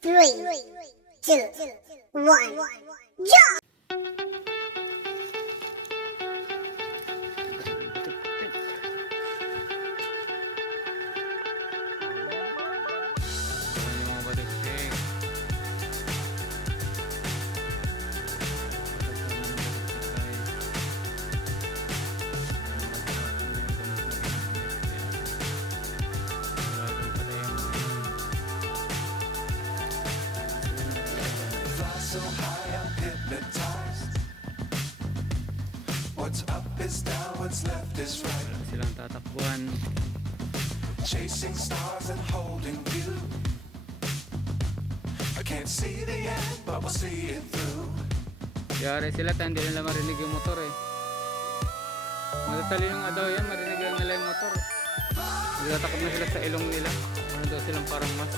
Three, two, one, jump! So high, I'm hypnotized. What's up is down, what's left is right. Silang tatakbuhan. Chasing stars and holding you. I can't see the end, but we'll see it through. Yari sila, hindi nila marinig yung motor eh. Matatali yung daw yan, marinig lang nila yung motor. Nagtatakot na sila sa ilong nila. Ano daw silang parang mas.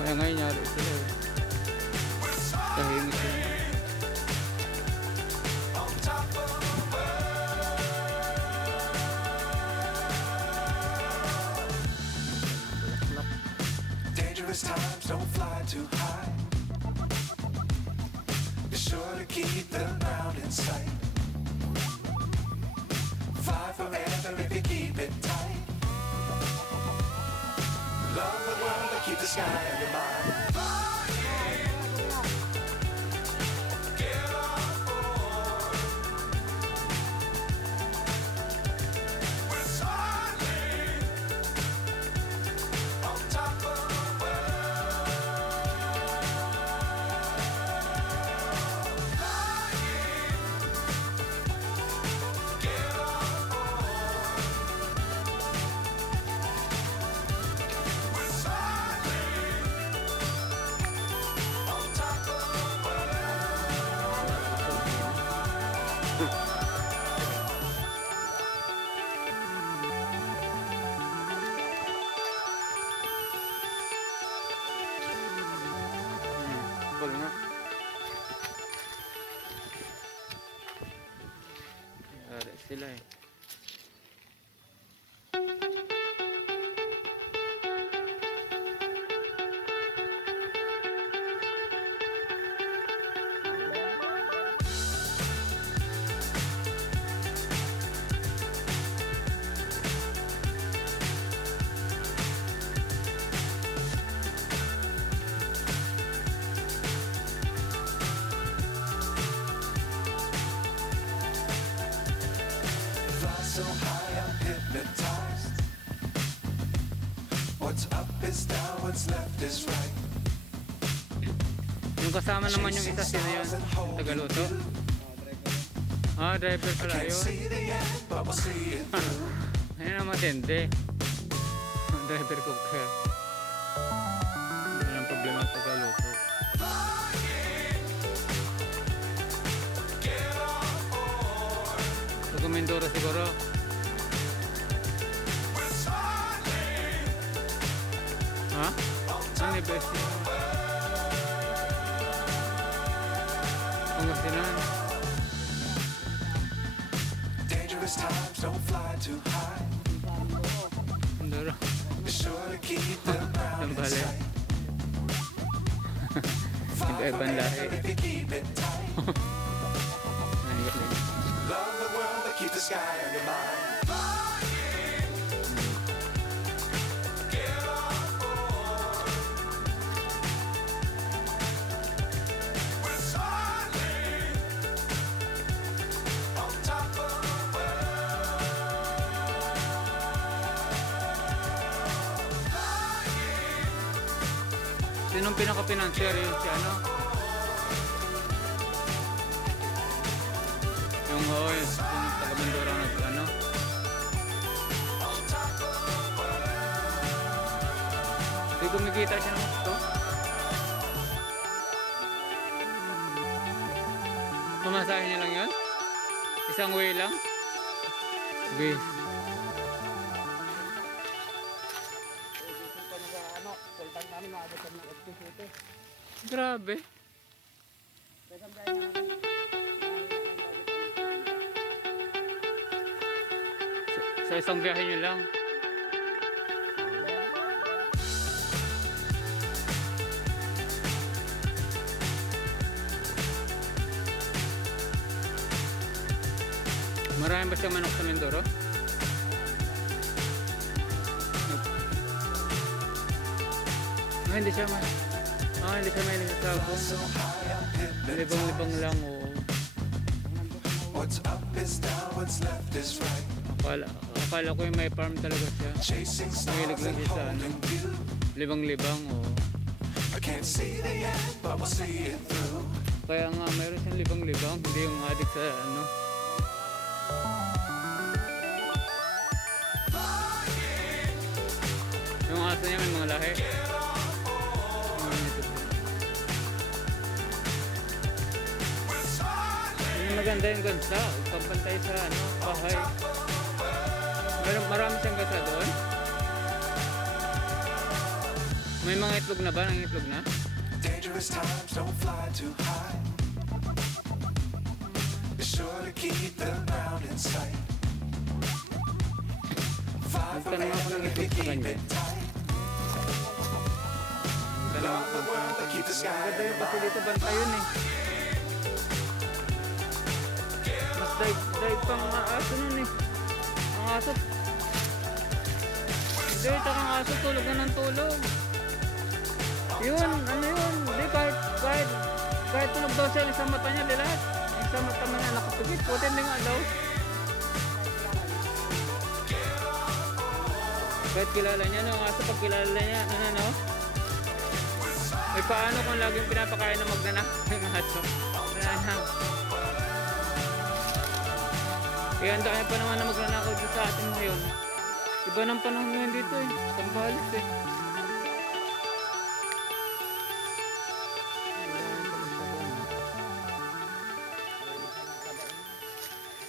Kaya ngayon yari sila eh. Tahimik sila. Dangerous times, don't fly too high. Be sure to keep the ground in sight. Fly forever if you keep it tight. Love the world and keep the sky on your mind. Cool nga. Yari sila eh. So high, I'm hypnotized. What's up is down, what's left is right. Yung kasama naman yung isa, sino yun? Yung tagaluto? Ah, driver pala Can't yun. see the end, but we'll see it through. Ayun ang matindi. Driver cooker. Hindi lang problema sa tagaluto. Sa Mindoro siguro. Ha? Ano yung best yun? Pangasinan. Dangerous times, don't fly too high. Mindoro. Be sure to keep the ground in Tambale. sight. Iba-ibang lahi. If you keep it tight. Nangyari. Love the world and keep the sky on your mind. Sinong pinaka-financier yun si ano? Yung yung taga Mindoro na ano? Hindi kumikita siya ng gusto. Pumasahin niya lang yun? Isang way lang? Base. Grabe. Sa isang biyahe nyo lang. Marami ba siyang manok sa Mindoro? Hindi siya hindi siya may nagsasabong. Libang-libang lang, oh. What's up is down, what's left is right. Akala ko yung may farm talaga siya. Chasing Mahilig stars lang and siya sa holding you. libang-libang, oh. I can't see the end, but we'll see it through. Kaya nga mayroon siyang libang-libang, hindi yung addict sa ano. Yung aso niya may mga lahi. Yung maganda yung gansa, pampantay sa ano, bahay. Marami siyang gansa doon. May mga itlog na ba? Ang itlog na? Dangerous times, don't fly too high. Be sure to keep the ground in sight. Fight Nagtanong ako ng forever, itlog sa keep kanya. it tight. Love the world, but keep the sky Maganda in yun your kasi mind. dito bantay yun eh. Mas dive pang aso nun eh. Ang aso. Hindi, tsaka ang aso tulog na ng tulog. Yun, ano yun. Hindi, kahit tulog daw siya, isang mata niya, dilat. Isang mata niya nakapigit. Puti hindi nga daw. Kahit kilala niya, no? Ang aso pag kilala niya, ano. May paano kung laging pinapakain na magnanak yung aso? Wala na. Kaya ang dami pa naman na magnanakaw dito sa atin ngayon. Iba ng panahon ngayon dito eh. Sambahalis eh.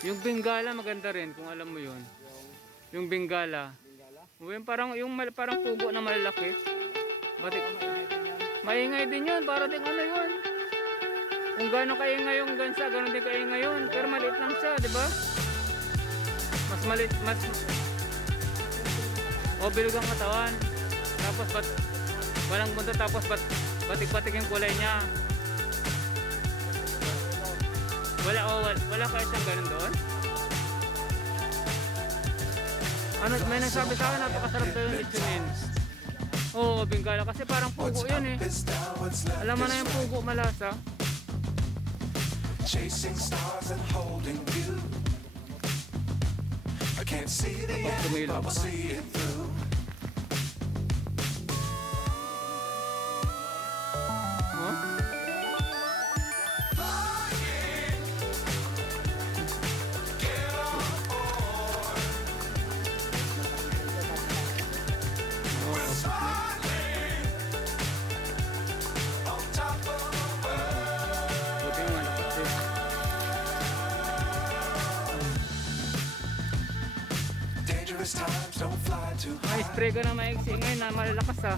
Yung Bengala maganda rin kung alam mo yun. Yung Bengala. Yung parang pugo na malalaki. Maingay din yun, para din ano yun. Kung gaano kaingay yung gansa, gaano din kaingay yun. Pero maliit lang siya, di ba? Mas maliit, bilog ang katawan. Tapos walang buntot, tapos batik-batik yung kulay niya. Wala kayo siyang ganun doon? Ano, may nagsabi sa akin, napakasarap daw yung litsunin. Oo, Bengala. Kasi parang pugo yun eh. Alam mo na yung pugo malasa. Chasing stars and holding you. I can't see the end, but we'll see it through. Huh? Buti nga nakapit. Dangerous times, don't fly too May high. spray ka na maiksi ngayon na malalakas ah.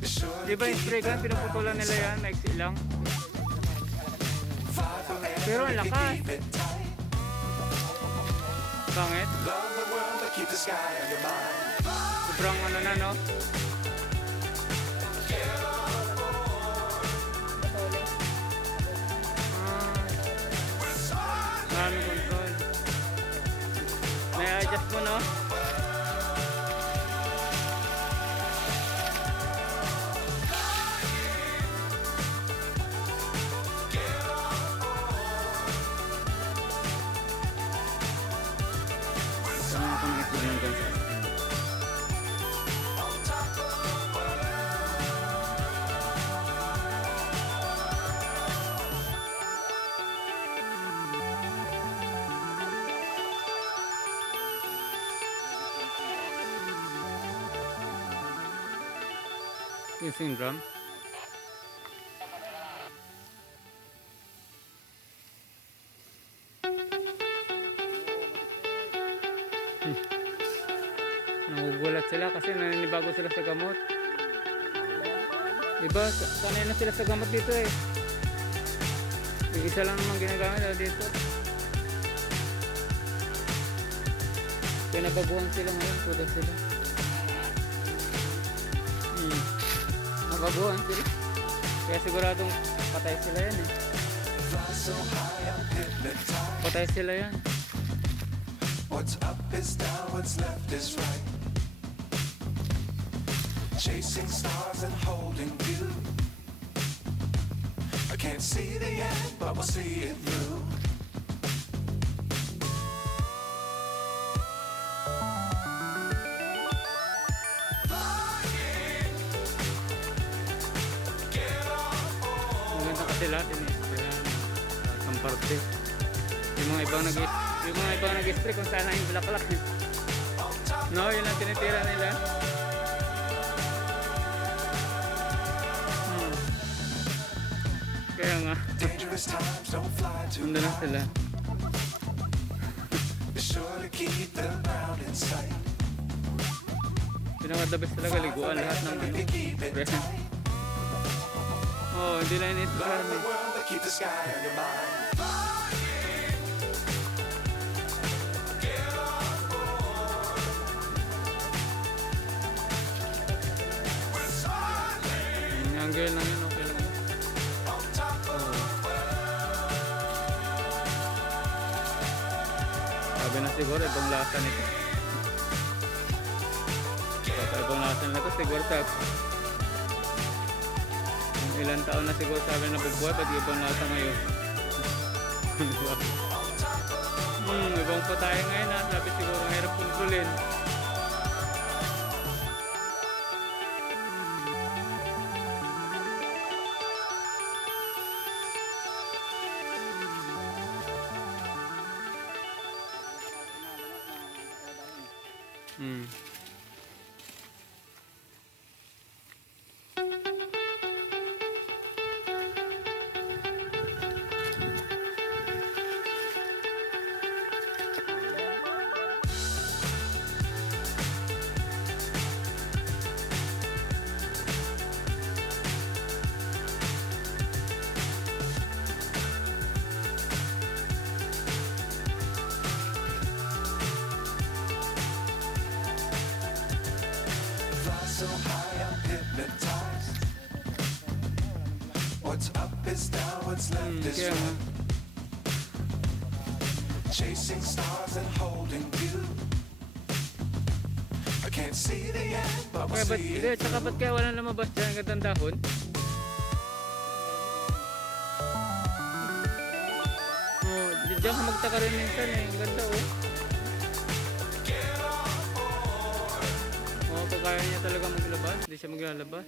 Be sure Di ba to yung keep spray gun, the pinuputulan nila yan, maiksi lang. Fly forever Pero ang if you lakas. keep it tight. Pangit. Love the world, but keep the sky on your mind. Sobrang ano na no. Maraming control. May adjust mo no. Sama ako ng itlog ng gansa. Yung syndrome. Nagugulat sila kasi naninibago sila sa gamot. Diba, sanay na sila sa gamot dito eh. Yung isa lang naman ginagamit dito. Pinabaguhan sila ngayon, puto sila. Nabaguhan sila. Kaya siguradong patay sila yan eh. Fly so high, I'm hypnotized. Patay sila yan. What's up is down, what's left is right. Chasing stars and holding you. I can't see the end, but we'll see it through. Maganda kasi lahat yun eh. Kaya ang parte. Yung mga ibang nag-spray kung saan yung bulaklak. No, yun ang tinitira nila. Kaya nga, Dangerous times don't fly too nandun na sila. Be sure to keep the ground in sight. Pinaka the best talaga, liguan lahat ng ano. Keep it Pre. tight. Oh, hindi lang inisbahan The eh. world that keep the sky on your mind. Ang girl lang yun, okay lang yun. Sabi na siguro, ibang lasa nito. Ibang lasa na ito, siguro sa ilang taon na siguro sabi na bubuhay, ba't ibang lasa ngayon? Diba? Ibang pa tayo ngayon ha, sabi siguro mahirap kontrolin. Fly so high, I'm hypnotized. What's up is down, what's left is Kaya nga. right. Chasing stars and holding you. I can't see the end, but we'll Kaya ba't, see hindi, it tsaka ba't kaya wala lumabas dyan ang gandang dahon? Oh, diyan ka magtaka rin minsan eh, ang ganda oh. Oh, pag kaya niya talaga maglabas, hindi siya maglalabas.